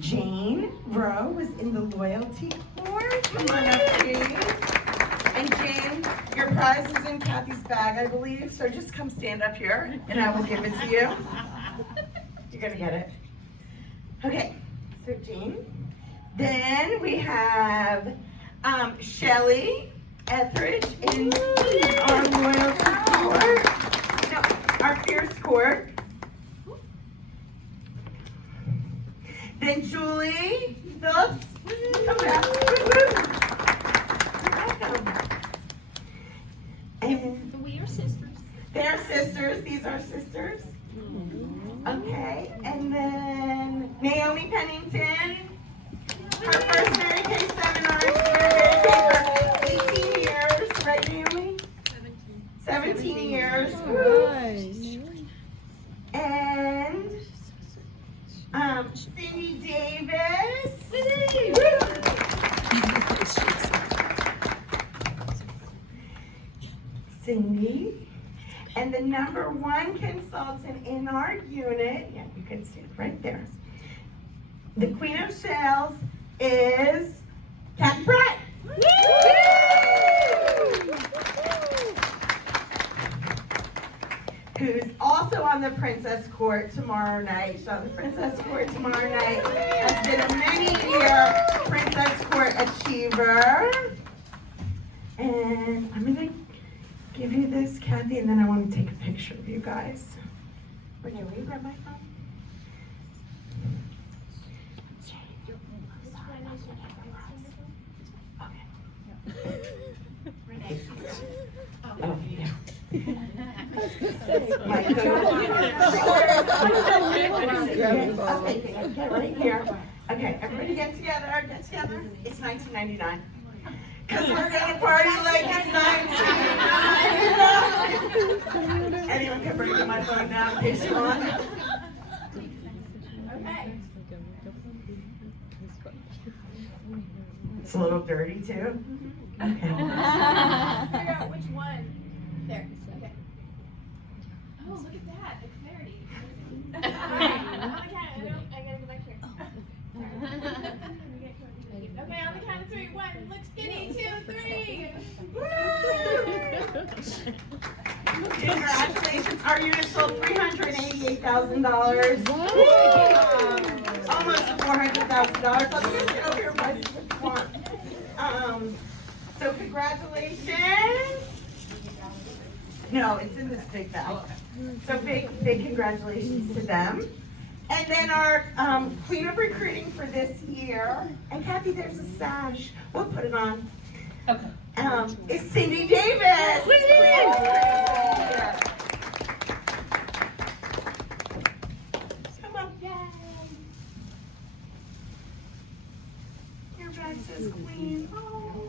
Jane Rowe was in the loyalty corps. Come on up, Jane. And Jane, your prize is in Kathy's bag, I believe. So just come stand up here, and I will give it to you. You're gonna get it. Okay. So Jane. Then we have Shelly Etheridge in our loyalty corps. No, our fierce corps. Then Julie Phillips, come back. Welcome. And We are sisters. they're sisters. These are sisters. Okay. And then Naomi Pennington. Her first Mary Kay seminar here. 18 years, right, Naomi? 17 years. And Cindy Davis. Cindy. And the number one consultant in our unit, yeah, you can stand right there. The Queen of Sales is Kathy Pratt. Who's also on the Princess Court tomorrow night. She's on the Princess Court tomorrow night. Has been a many-year Princess Court achiever. And I'm gonna give you this, Kathy, and then I want to take a picture of you guys. Renee, will you grab my phone? Oh, yeah. Okay, get right here. Okay, everybody get together, It's 1999. Because we're gonna party like it's 1999. Anyone can bring up my phone now in case you want. Okay. It's a little dirty too. Okay. Figure out which one. There. Okay. Oh, look at that. The clarity. Alright, on the count. I gotta go back here. Okay, on the count of three. One, look skinny. 2, 3. Congratulations. Our unit sold $388,000. Almost $400,000. Let me just get over here, guys, if you want. So congratulations. No, it's in this big bag. So big congratulations to them. And then our Queen of Recruiting for this year, and Kathy, there's a sash. We'll put it on. Okay. It's Cindy Davis. Come on. Your bag says Queen. Oh,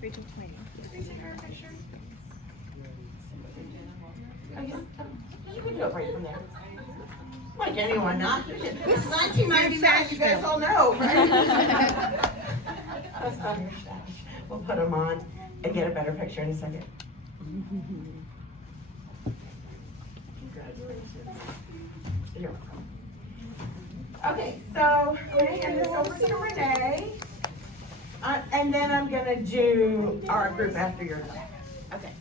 Rachel Twain. You can go right from there. Like anyone, not. This is 1999, you guys all know, right? That's not your stash. We'll put them on and get a better picture in a second. Congratulations. You're welcome. Okay, so I'm gonna hand this over to Renee. And then I'm gonna do our group after you're done. Okay.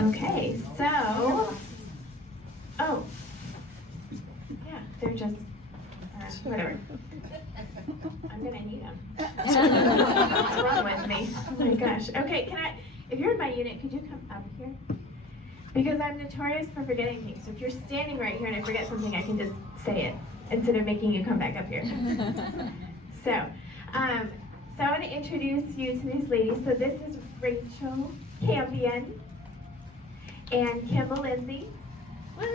Okay, so, oh, yeah, they're just, whatever. I'm gonna need them. What's wrong with me? Oh my gosh. Okay, if you're in my unit, could you come up here? Because I'm notorious for forgetting things. So if you're standing right here and I forget something, I can just say it instead of making you come back up here. So I want to introduce you to these ladies. So this is Rachel Campion and Kimball Lindsay. Woo!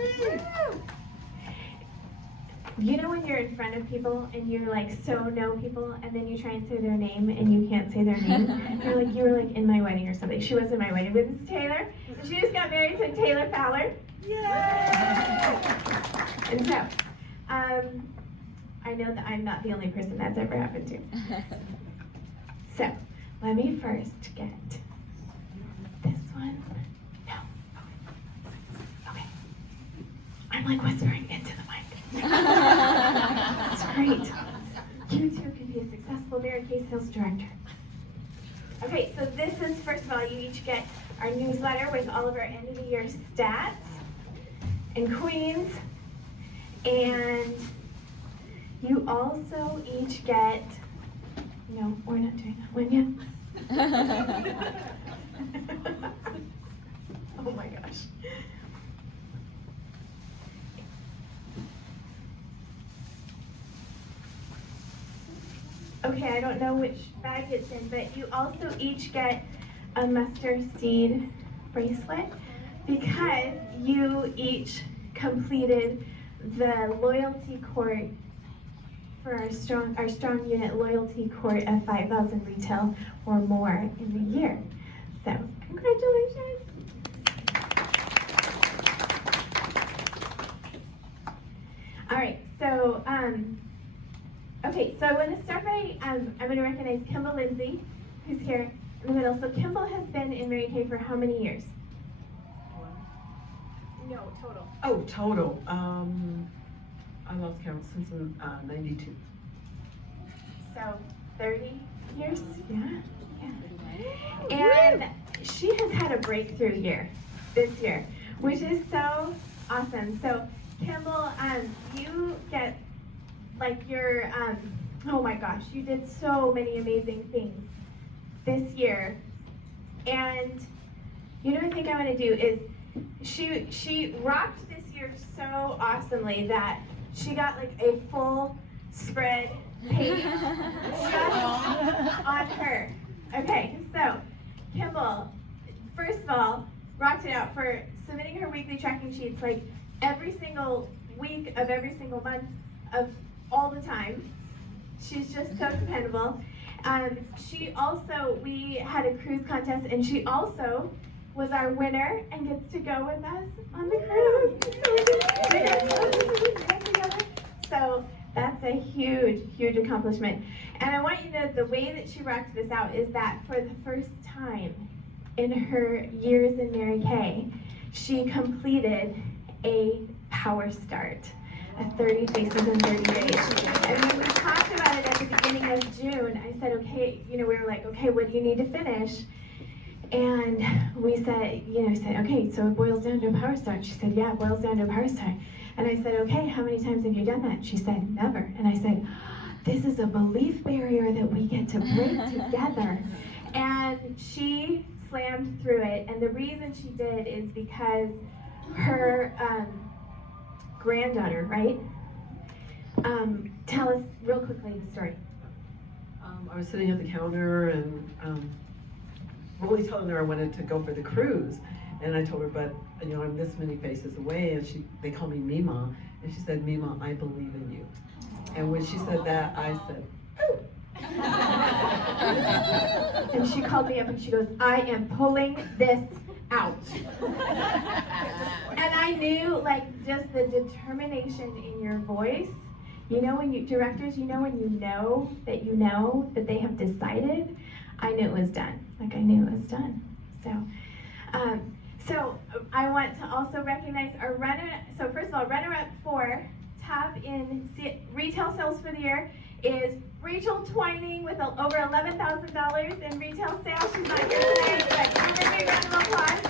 You know when you're in front of people and you're like so know people and then you try and say their name and you can't say their name? You're like, you were like in my wedding or something. She was in my wedding. This is Taylor. She just got married to Taylor Fowler. Yay! And so, I know that I'm not the only person that's ever happened to. So, let me first get this one. No. Okay. I'm like whispering into the mic. That's great. You too can be a successful Mary Kay sales director. Okay, so this is, first of all, you each get our newsletter with all of our end of the year stats and queens. And you also each get, no, we're not doing that one yet. Oh my gosh. Okay, I don't know which bag it's in, but you also each get a mustard seed bracelet because you each completed the loyalty court for our strong unit loyalty court of 5,000 retail or more in the year. So congratulations. All right, so okay, so I want to start by I'm going to recognize Kimball Lindsay, who's here in the middle. So Kimball has been in Mary Kay for how many years? No, total. Oh, total. I lost count since 92. So 30 years? Yeah. And she has had a breakthrough year this year, which is so awesome. So Kimball, you get like your, oh my gosh, you did so many amazing things this year. And you know what I think I want to do is, she rocked this year so awesomely that she got like a full spread page just on her. Okay, so Kimball, first of all, rocked it out for submitting her weekly tracking sheets like every single week of every single month of all the time. She's just so dependable. She also, we had a cruise contest and she also was our winner and gets to go with us on the cruise. So that's a huge, huge accomplishment. And I want you to know the way that she rocked this out is that for the first time in her years in Mary Kay, she completed a Power Start, a 30 Faces in 30 Days. And when we talked about it at the beginning of June, I said, okay, we were like, okay, what do you need to finish? And we said, okay, so it boils down to a Power Start. She said, yeah, it boils down to a Power Start. And I said, okay, how many times have you done that? She said, never. And I said, this is a belief barrier that we get to break together. And she slammed through it. And the reason she did is because her granddaughter, right? Tell us real quickly the story. I was sitting at the counter and really telling her I wanted to go for the cruise. And I told her, but I'm this many faces away, and they call me Mima. And she said, Mima, I believe in you. And when she said that, I said, oh. And she called me up and she goes, I am pulling this out. And I knew, just the determination in your voice. When directors, when you know that they have decided, I knew it was done. I knew it was done. So I want to also recognize our so first of all, runner-up for top in retail sales for the year is Rachel Twining with over $11,000 in retail sales. She's not here today, but give her a big round of applause.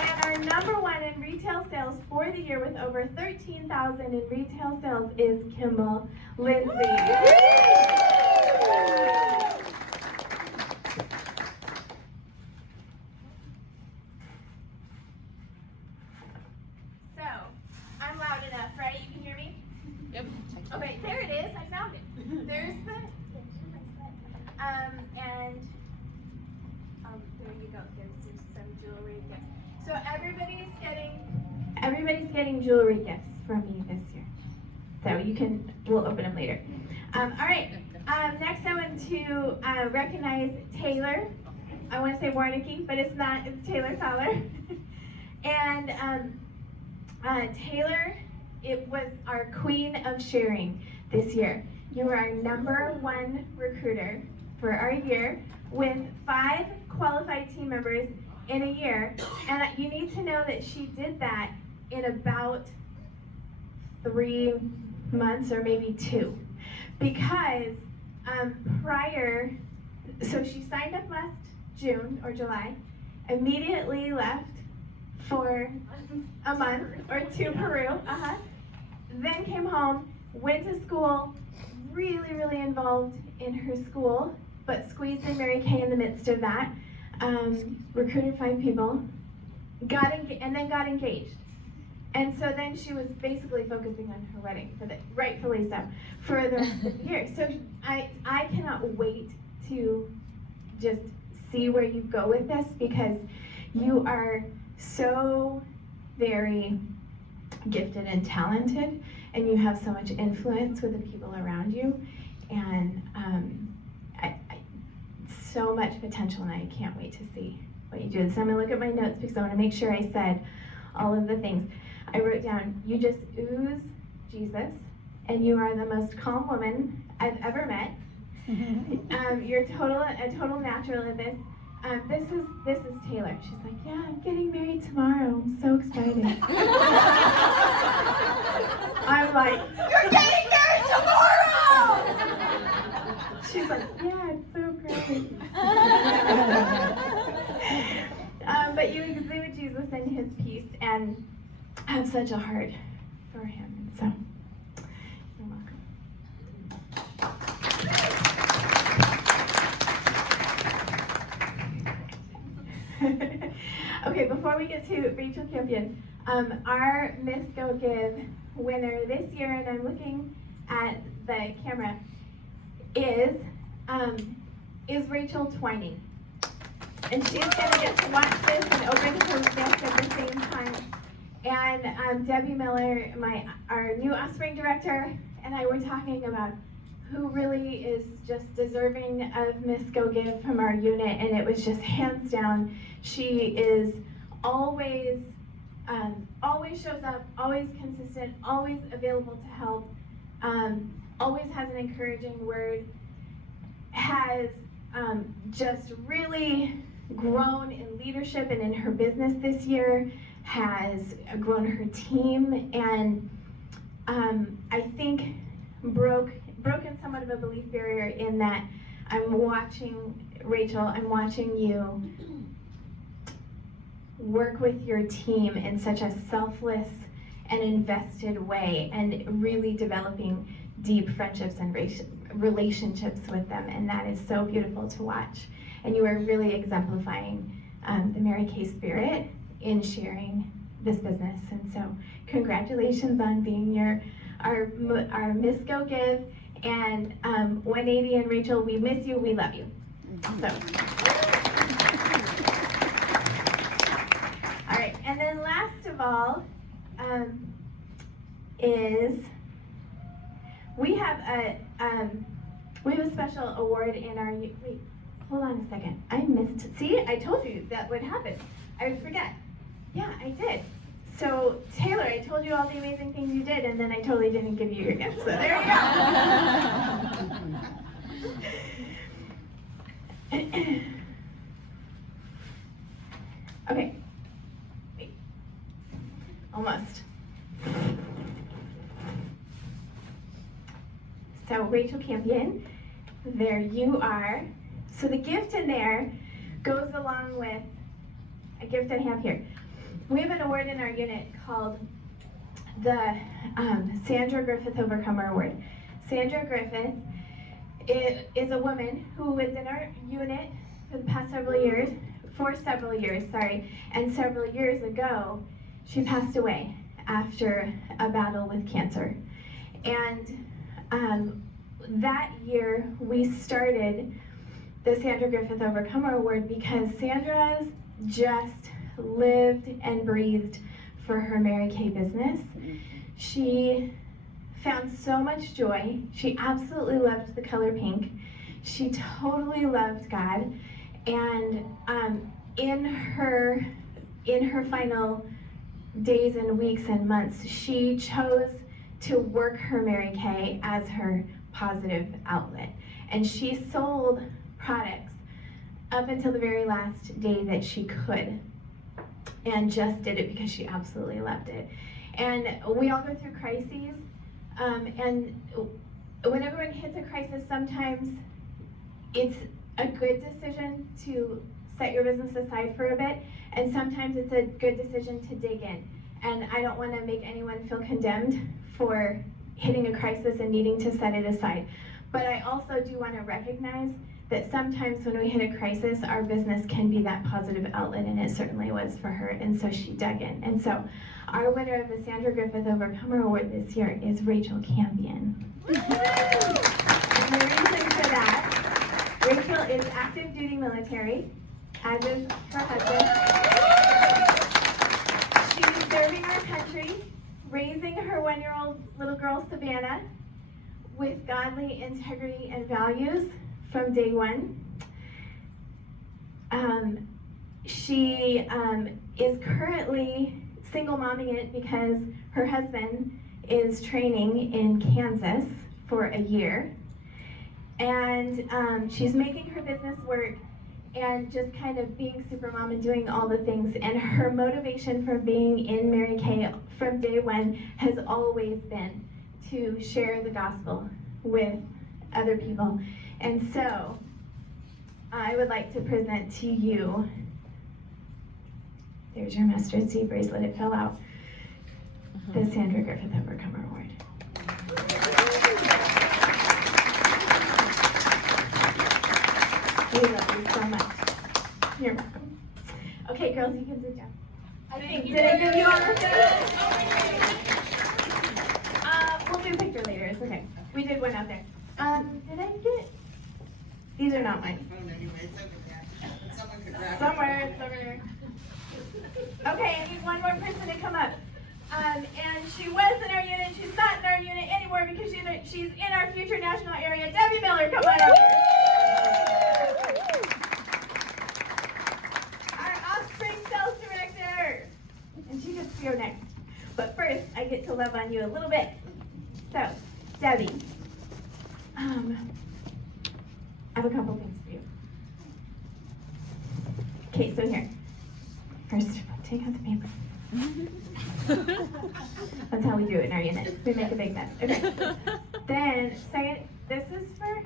And our number one in retail sales for the year with over $13,000 in retail sales is Kimball Lindsay. So, I'm loud enough, right? You can hear me? Yep. Okay, there it is. I found it. There's the there you go. There's some jewelry gifts. So everybody's getting jewelry gifts from me this year. So we'll open them later. All right. Next I want to recognize Taylor. I want to say Warnicki, but it's not. It's Taylor Fowler. And Taylor, it was our queen of sharing this year. You were our number one recruiter for our year with 5 qualified team members in a year. And you need to know that she did that in about 3 months or maybe 2, because so she signed up last June or July, immediately left for a month or 2 Peru, then came home, went to school, really, really involved in her school, but squeezed in Mary Kay in the midst of that, recruited 5 people, and then got engaged. And so then she was basically focusing on her wedding, rightfully so, for the rest of the year. So I cannot wait to just see where you go with this, because you are so very gifted and talented, and you have so much influence with the people around you, and so much potential, and I can't wait to see what you do. So I'm gonna look at my notes because I want to make sure I said all of the things. I wrote down, you just ooze Jesus, and you are the most calm woman I've ever met. You're a total natural at this. This is Taylor. She's like, yeah, I'm getting married tomorrow. I'm so excited. I'm like, you're getting married tomorrow! She's like, yeah, it's so great. But you exude Jesus and his peace, and have such a heart for him. So, you're welcome. Okay, before we get to Rachel Campion, our Miss Go Give winner this year, and I'm looking at the camera, is Rachel Twining. And she's going to get to watch this and open her gift at the same time. And Debbie Miller, our new Offspring director, and I were talking about who really is just deserving of Miss Go Give from our unit, and it was just hands down. She is always shows up, always consistent, always available to help, always has an encouraging word, has just really grown in leadership and in her business this year, has grown her team, and I think broken somewhat of a belief barrier in that I'm watching, Rachel, I'm watching you work with your team in such a selfless and invested way, and really developing deep friendships and relationships with them, and that is so beautiful to watch. And you are really exemplifying the Mary Kay spirit in sharing this business. And so congratulations on being our Miss Go Give, and 180 and Rachel, we miss you, we love you. So. All right, and then last of all is we have a special award in our, wait, hold on a second. I missed, see, I told you that would happen. I would forget. Yeah, I did. So Taylor, I told you all the amazing things you did, and then I totally didn't give you your gift. So there you go. Okay. Wait. Almost. So Rachel Campion, there you are. So the gift in there goes along with a gift I have here. We have an award in our unit called the Sandra Griffith Overcomer Award. Sandra Griffith is a woman who was in our unit for several years, and several years ago, she passed away after a battle with cancer. And that year, we started the Sandra Griffith Overcomer Award because Sandra's just lived and breathed for her Mary Kay business. She found so much joy. She absolutely loved the color pink. She totally loved God. And in her final days and weeks and months, she chose to work her Mary Kay as her positive outlet. And she sold products up until the very last day that she could, and just did it because she absolutely loved it. And we all go through crises And when everyone hits a crisis, sometimes it's a good decision to set your business aside for a bit, and sometimes it's a good decision to dig in. And I don't want to make anyone feel condemned for hitting a crisis and needing to set it aside. But I also do want to recognize that sometimes when we hit a crisis, our business can be that positive outlet, and it certainly was for her, and so she dug in. And so our winner of the Sandra Griffith Overcomer Award this year is Rachel Campion. And the reason for that, Rachel is active duty military, as is her husband. She's serving our country, raising her 1-year-old little girl, Savannah, with godly integrity and values from day one. She is currently single momming it because her husband is training in Kansas for a year. And she's making her business work and just kind of being super mom and doing all the things. And her motivation for being in Mary Kay from day one has always been to share the gospel with other people. And so I would like to present to you, there's your mustard seed bracelet, it fell out, the Sandra Griffith Overcomer Award. We love you so much. You're welcome. Okay, girls, you can sit down. Did I give you all of this? We'll do a picture later, it's okay. We did one out there. Did I get, these are not mine. Somewhere, it's over there. Okay, I need one more person to come up. And she was in our unit, she's not in our unit anymore because she's in our future national area. Debbie Miller, come on up. Our Offspring sales director. And she gets to go next. But first, I get to love on you a little bit. So, Debbie, I have a couple things for you. Okay, so here. First, take out the paper. That's how we do it in our unit. We make a big mess. Okay. Then, second, this is for,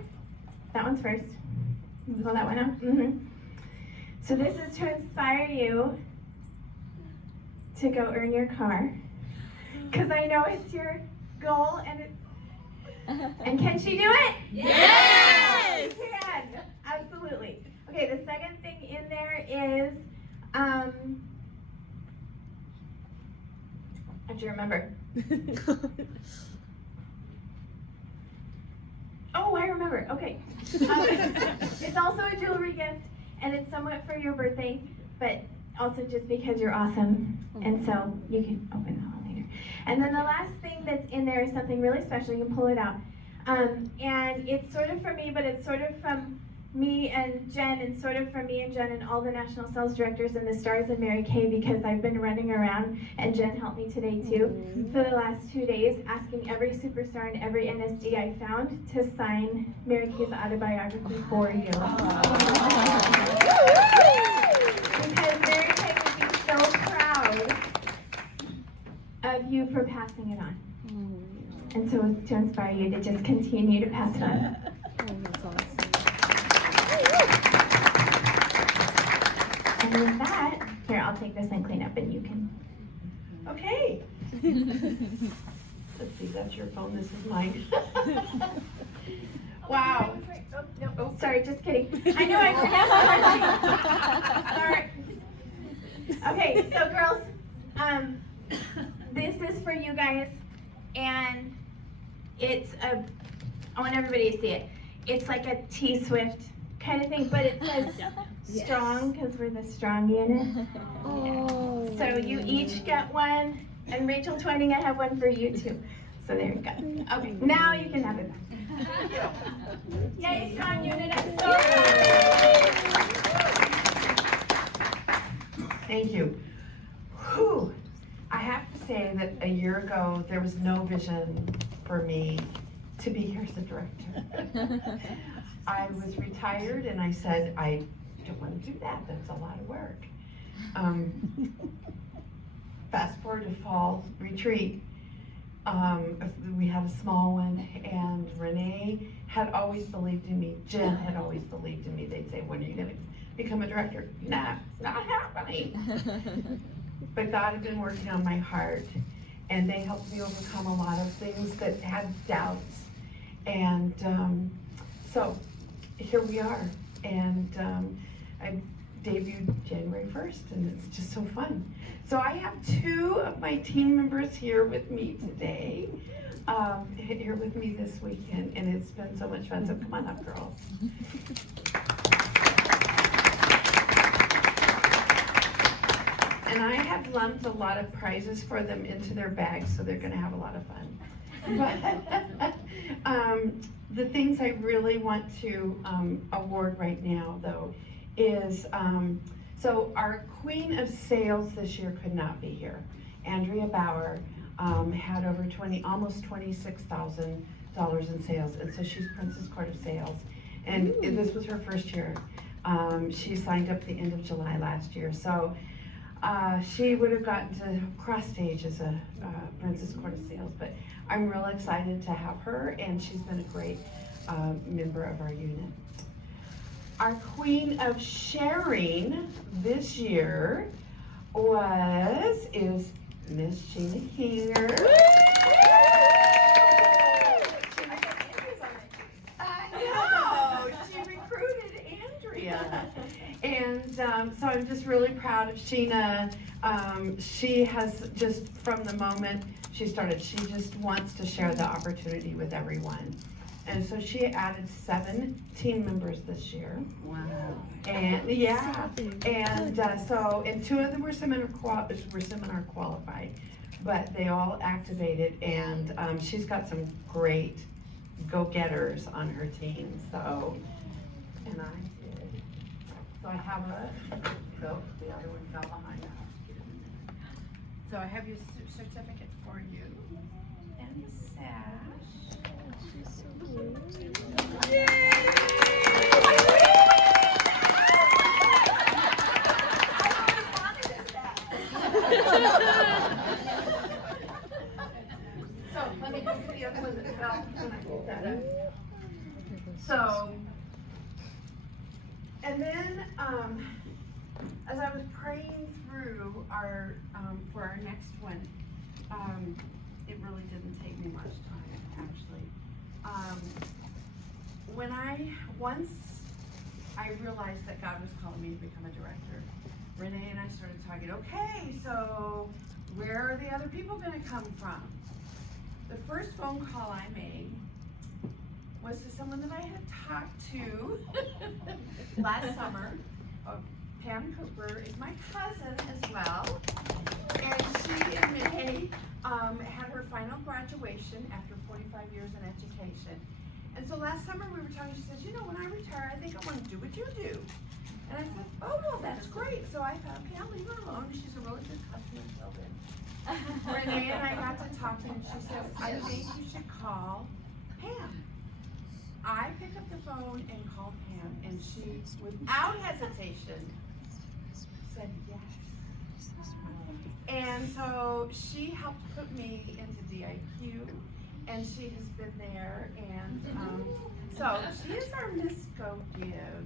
that one's first. You pull that one out. So this is to inspire you to go earn your car. Because I know it's your goal and it's, and can she do it? Yes! She can, absolutely. Okay, the second thing in there is, I have to remember. Oh, I remember, okay. It's also a jewelry gift, and it's somewhat for your birthday, but also just because you're awesome, and so you can open that one later. And then the last thing that's in there is something really special. You can pull it out. And it's sort of for me, but it's sort of from me and Jen, and sort of from me and Jen and all the national sales directors and the stars of Mary Kay, because I've been running around, and Jen helped me today too, for the last 2 days, asking every superstar and every NSD I found to sign Mary Kay's autobiography for you. Because Mary Kay would be so proud of you for passing it on. And so it's to inspire you to just continue to pass it on. That's awesome. And with that, here, I'll take this and clean up, and you can. Okay. Let's see, that's your phone, this is mine. Wow. Oh, no, oh, sorry, just kidding. I knew I forgot. Sorry. Okay, so girls, this is for you guys, and it's I want everybody to see it. It's like a T-Swift kind of thing, but it says strong because we're the strong unit. Oh. So you each get one, and Rachel Twining, I have one for you too. So there you go. Okay, now you can have it back. Yay, strong unit, I'm so Thank you. Whew. I have to say that a year ago, there was no vision for me to be here as a director. I was retired and I said, I don't want to do that, that's a lot of work. Fast forward to fall retreat. We had had a small one, and Renee had always believed in me. Jen had always believed in me. They'd say, when are you gonna become a director? Nah, it's not happening. But God had been working on my heart, and they helped me overcome a lot of things that had doubts. And so here we are. And I debuted January 1st, and it's just so fun. So I have 2 of my team members here with me today, here with me this weekend, and it's been so much fun. So come on up, girls. And I have lumped a lot of prizes for them into their bags, so they're gonna have a lot of fun. But the things I really want to award right now, though, is, so our Queen of Sales this year could not be here. Andrea Bauer had over almost $26,000 in sales, and so she's Princess Court of Sales. And this was her first year. She signed up the end of July last year, so she would have gotten to cross stage as a Princess Court of Sales, but I'm real excited to have her, and she's been a great member of our unit. Our Queen of Sharing this year is Miss Gina Hinger. I know, she recruited Andrea. And so I'm just really proud of Sheena. She has just, from the moment she started, she just wants to share the opportunity with everyone. And so she added 7 team members this year. Wow. And yeah, and so, and 2 of them were seminar qualified, but they all activated, and she's got some great go-getters on her team, so, and I did. So I have the other one fell behind that. So I have your certificate for you and the sash. So let me go to the other one that fell when I pulled that up. So, and then, as I was praying through our, for our next one, it really didn't take me much time, actually. Once I realized that God was calling me to become a director, Renee and I started talking, okay, so where are the other people gonna come from? The first phone call I made was to someone that I had talked to last summer. Pam Cooper is my cousin as well, and she in May had her final graduation after 45 years in education. And so last summer we were talking, she said, you know, when I retire, I think I want to do what you do. And I said, oh, well, that's great. So I thought, okay, I'll leave her alone. She's a really good customer until then. Renee and I got to talking, and she said, I think you should call Pam. I picked up the phone and called Pam, and she, without hesitation, said yes. And so she helped put me into DIQ, and she has been there, and so she is our Miss Go Give